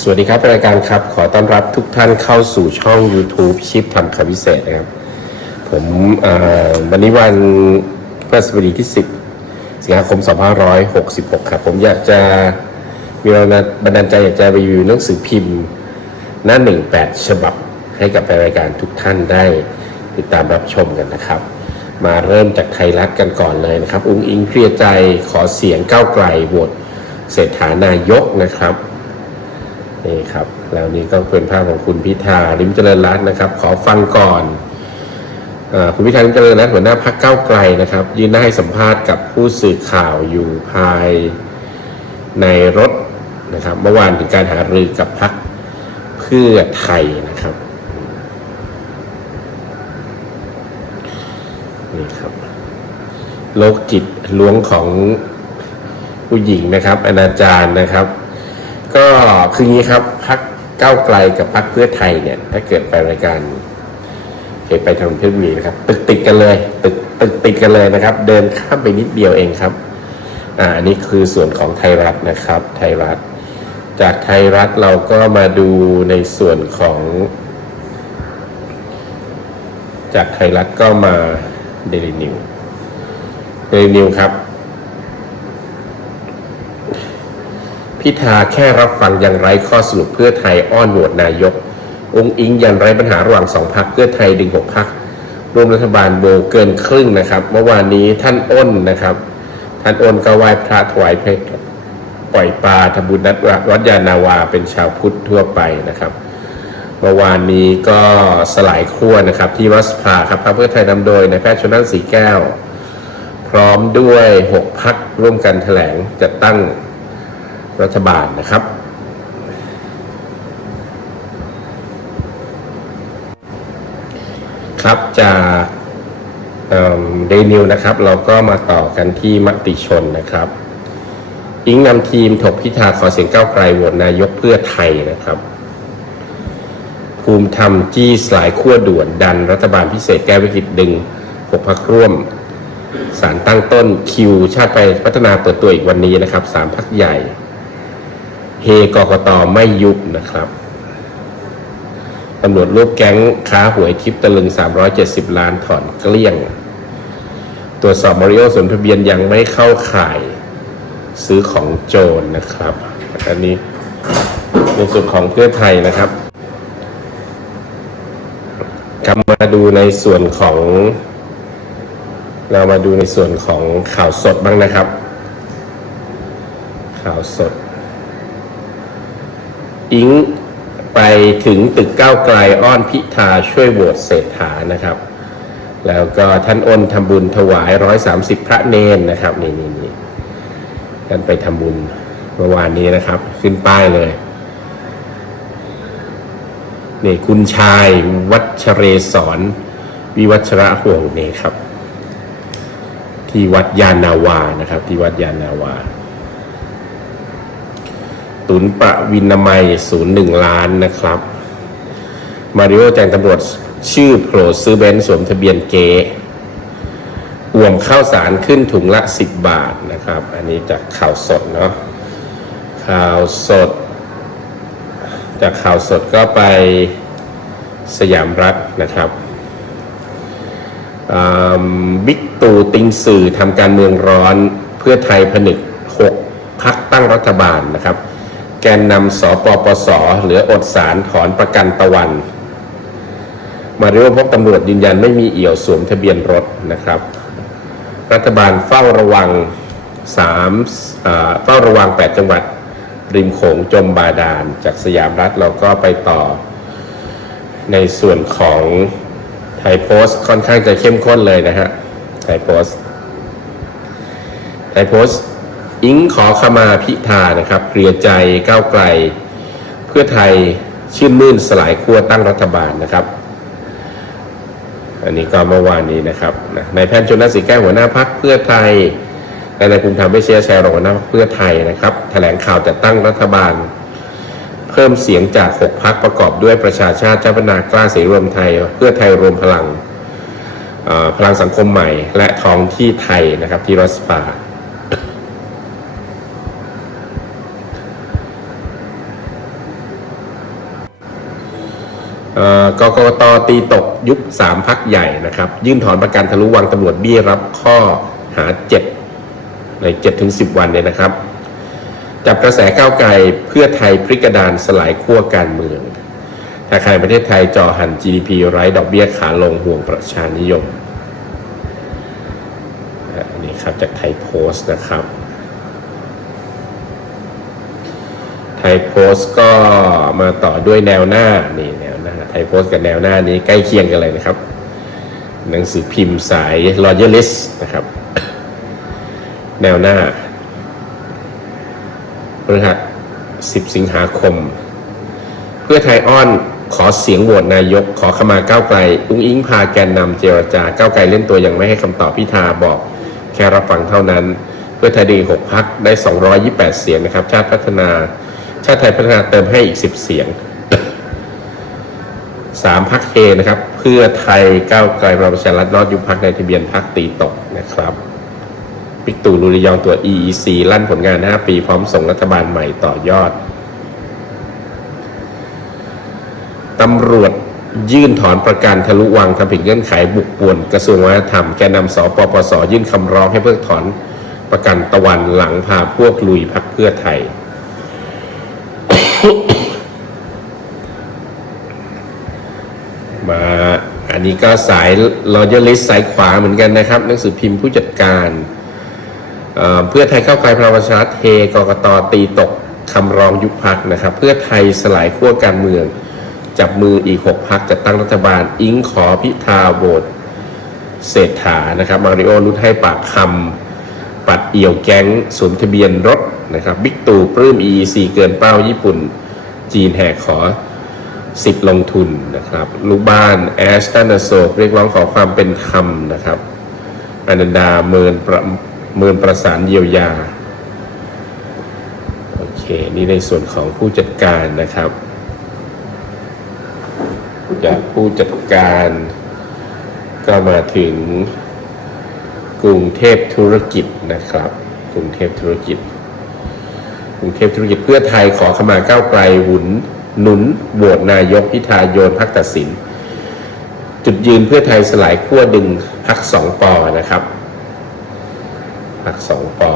สวัสดีครับรายการครับ ขอต้อนรับทุกท่านเข้าสู่ช่อง YouTube ชิปทำคำพิเศษนะครับ ผมวันนี้วันพฤหัสบดีที่ 10 สิงหาคม 2566 ครับ ผมอยากจะมีแรงบันดาลใจอยากจะรีวิวหนังสือพิมพ์หน้าหนึ่งแปดฉบับให้กับรายการทุกท่านได้ติดตามรับชมกันนะครับ มาเริ่มจากไทยรัฐกันก่อนเลยนะครับ อุ้งอิงเคลียร์ใจขอเสียงก้าวไกลโหวตเศรษฐานายกนะครับ นี่ครับแล้วนี่ก็เป็นภาพของคุณพิธาลิมเจริญรัตน์นะครับ ขอฟังก่อนอคุณพิธาลิมเจริญรัตน์หัวหน้าพักเก้าไกลนะครับ ยืนหน้ให้สัมภาษณ์กับผู้สื่อข่าวอยู่ภายในรถนะครับเมื่อวานถึงการหารือกับพักเพื่อไทยนะครับนี่ครับโลกจิตล้วงของผู้หญิงนะครับอนาจารนะครับ ก็คืออย่างนี้ครับพักก้าวไกลกับพักเพื่อไทยเนี่ย ถ้าเกิดไปรายการเคยไปทางเพชรบุรีนะครับตึกติดกันเลยตึกตึกติดกันเลยนะครับ เดินข้ามไปนิดเดียวเองครับอ่าอันนี้คือส่วนของไทยรัฐนะครับ ไทยรัฐ จากไทยรัฐเราก็มาดูในส่วนของ จากไทยรัฐก็มาเดลินิวเดลินิวครับ พิธาแค่รับฟังยังไรข้อสรุปเพื่อไทยอ้อนโหวตนายก องค์อิงยันไรปัญหาระหว่างสองพักเพื่อไทยดึงหกพักรวมรัฐบาลโบเกินครึ่งนะครับ เมื่อวานนี้ท่านอ้นนะครับ ท่านอ้นก็ไหว้พระถวายเพลปล่อยปลาทบุญนัดวัดยานาวาเป็นชาวพุทธทั่วไปนะครับเมื่อวานนี้ก็สลายขั้วนะครับ ที่วัดสภาครับพรรคเพื่อไทยนำโดยนายแพทย์ชนนั่นสีแก้ว พร้อมด้วยหกพักร่วมกันแถลงจัดตั้ง รัฐบาลนะครับ ครับจากเดนิวนะครับ เราก็มาต่อกันที่มติชนนะครับ อิงนำทีมถกพิธาขอเสียงก้าวไกลโหวตนายกเพื่อไทยนะครับ ภูมิธรรมจี้สลายขั้วด่วนดันรัฐบาลพิเศษแก้วิกฤตดึงหกพักร่วมสารตั้งต้นคิวชาติไปพัฒนาเปิดตัวอีกวันนี้นะครับสามพักใหญ่ เฮกกตไม่ยุบนะครับตำรวจรวบแก๊งค้าหวยทิปตะลึง 370 ล้านถอนเกลี้ยง ตรวจสอบมาริโอสนทะเบียนยังไม่เข้าข่ายซื้อของโจรนะครับ อันนี้ในส่วนของเพื่อไทยนะครับกลับมาดูในส่วนของ เรามาดูในส่วนของข่าวสดบ้างนะครับ ข่าวสด อิงไปถึงตึกก้าวไกลอ้อนพิธาช่วยโหวตเศรษฐานะครับ แล้วก็ท่านอ้นทำบุญถวายร้อยสามสิบพระเนนนะครับนี่นี่นี่ท่านไปทำบุญเมื่อวานนี้นะครับ ขึ้นป้ายเลยนี่คุณชายวัชเรศรวิวัชระห่วงเนครับ ที่วัดยานาวานะครับ ที่วัดยานาวา ตุนประวินามัยศูนย์หนึ่งล้านนะครับ มาริโอแจ้งตำรวจชื่อโผล่ซื้อเบนซ์สวมทะเบียนเกอ่วมข้าวสารขึ้นถุงละ 10 บาทนะครับ อันนี้จากข่าวสดเนาะข่าวสด จากข่าวสดก็ไปสยามรัฐนะครับอ่าบิ๊กตู่ติงสื่อทำการเมืองร้อนเพื่อไทยผนึก 6 พักตั้งรัฐบาลนะครับ แกนนำสปปส เหลืออดสารถอนประกันตะวัน มาริโอพบตำรวจยืนยันไม่มีเอี่ยวสวมทะเบียนรถนะครับ รัฐบาลเฝ้าระวัง3เฝ้าระวัง 8 จังหวัด ริมโขงจมบาดาลจากสยามรัฐเราก็ไปต่อ ในส่วนของไทยโพสต์ค่อนข้างจะเข้มข้นเลยนะฮะไทยโพสต์ไทยโพสต์ อิงขอขมาพิธานะครับเคลียร์ใจก้าวไกล เพื่อไทยชื่นมื่นสลายขั้วตั้งรัฐบาลนะครับ อันนี้ก็เมื่อวานนี้นะครับนะนายแพทย์ชนนสีแก้วหัวหน้าพักเพื่อไทยและนายภูมิธรรมเวชยชัยรองหัวหน้าพรรคเพื่อไทยนะครับแถลงข่าวจัดตั้งรัฐบาล เพิ่มเสียงจาก 6พักประกอบด้วยประชาชาติเจ้าพนากล้าเสรีรวมไทย เพื่อไทยรวมพลังพลังสังคมใหม่ และท้องที่ไทยนะครับที่รัสปา น เอ่อ กกตตีตกยุบสามพักใหญ่นะครับ ยื่นถอนประกันทะลุวังตำรวจเบี้ยรับข้อหาเจ็ดในเจ็ดถึงสิบวันเนี่ยนะครับ จับกระแสก้าวไกลเพื่อไทยพริกระดานสลายขั้วการเมืองธนาคารประเทศไทยจ่อหัน GDP ไร้ดอกเบี้ยขาลงห่วงประชานิยมอันนี้ครับจากไทยโพสต์นะครับ ไทยโพสต์ก็มาต่อด้วยแนวหน้านี่ ไทยโพสต์กับแนวหน้านี้ใกล้เคียงกันเลยนะครับ หนังสือพิมพ์สาย Loyalist นะครับ แนวหน้าพฤหัส10 สิงหาคม เพื่อไทยอ้อนขอเสียงโหวตนายก ขอขมาก้าวไกลอุ้งอิงพาแกนนำเจรจาก้าวไกลเล่นตัวยังไม่ให้คำตอบพิธาบอก แค่รับฟังเท่านั้น เพื่อไทยดีหกพักได้ 228 เสียงนะครับ ชาติพัฒนา ชาติไทยพัฒนาเติมให้อีก 10 เสียง สามพักเอนะครับ เพื่อไทยก้าวไกลราประชารัฐนอดยุบพักในทะเบียนพักตีตกนะครับปิกตู่ลุริยองตัว EEC ลั่นผลงาน 5 ปีพร้อมส่งรัฐบาลใหม่ต่อยอดตำรวจยื่นถอนประกันทะลุวังทำผิดเงื่อนไขบุกป่วนกระทรวงวัฒนธรรมแกนนำสปปส ยื่นคำร้องให้เพิกถอนประกันตะวันหลังพาพวกลุยพักเพื่อไทย มาอันนี้ก็สายลอเยอริสสายขวาเหมือนกันนะครับ หนังสือพิมพ์ผู้จัดการเเพื่อไทยเข้าไกลพลังประชารัฐเทกกตตีตกคำร้องยุบพักนะครับ เพื่อไทยสลายขั้วการเมือง จับมืออีก 6 พักจัดตั้งรัฐบาล อิงขอพิธาโหวตเศรษฐานะครับ มาริโอนุชให้ปากคำปัดเอี่ยวแก๊งสวมทะเบียนรถนะครับ บิ๊กตู่ปลื้ม EEC เกินเป้าญี่ปุ่น จีนแหกขอ สิทธิ์ลงทุนนะครับลูกบ้านแอสตันโซกเรียกร้องขอความเป็นธรรมนะครับอนันดาเมินประเมินประสานเยียวยา โอเค นี่ในส่วนของผู้จัดการนะครับจากผู้จัดการก็มาถึงกรุงเทพธุรกิจนะครับ กรุงเทพธุรกิจ กรุงเทพธุรกิจเพื่อไทยขอขมาก้าวไกลหวุน หนุนโหวตนายกพิธาโยนพักตัดสิน จุดยืนเพื่อไทยสลายขั้วดึงพักสองปอนะครับพักสองปอ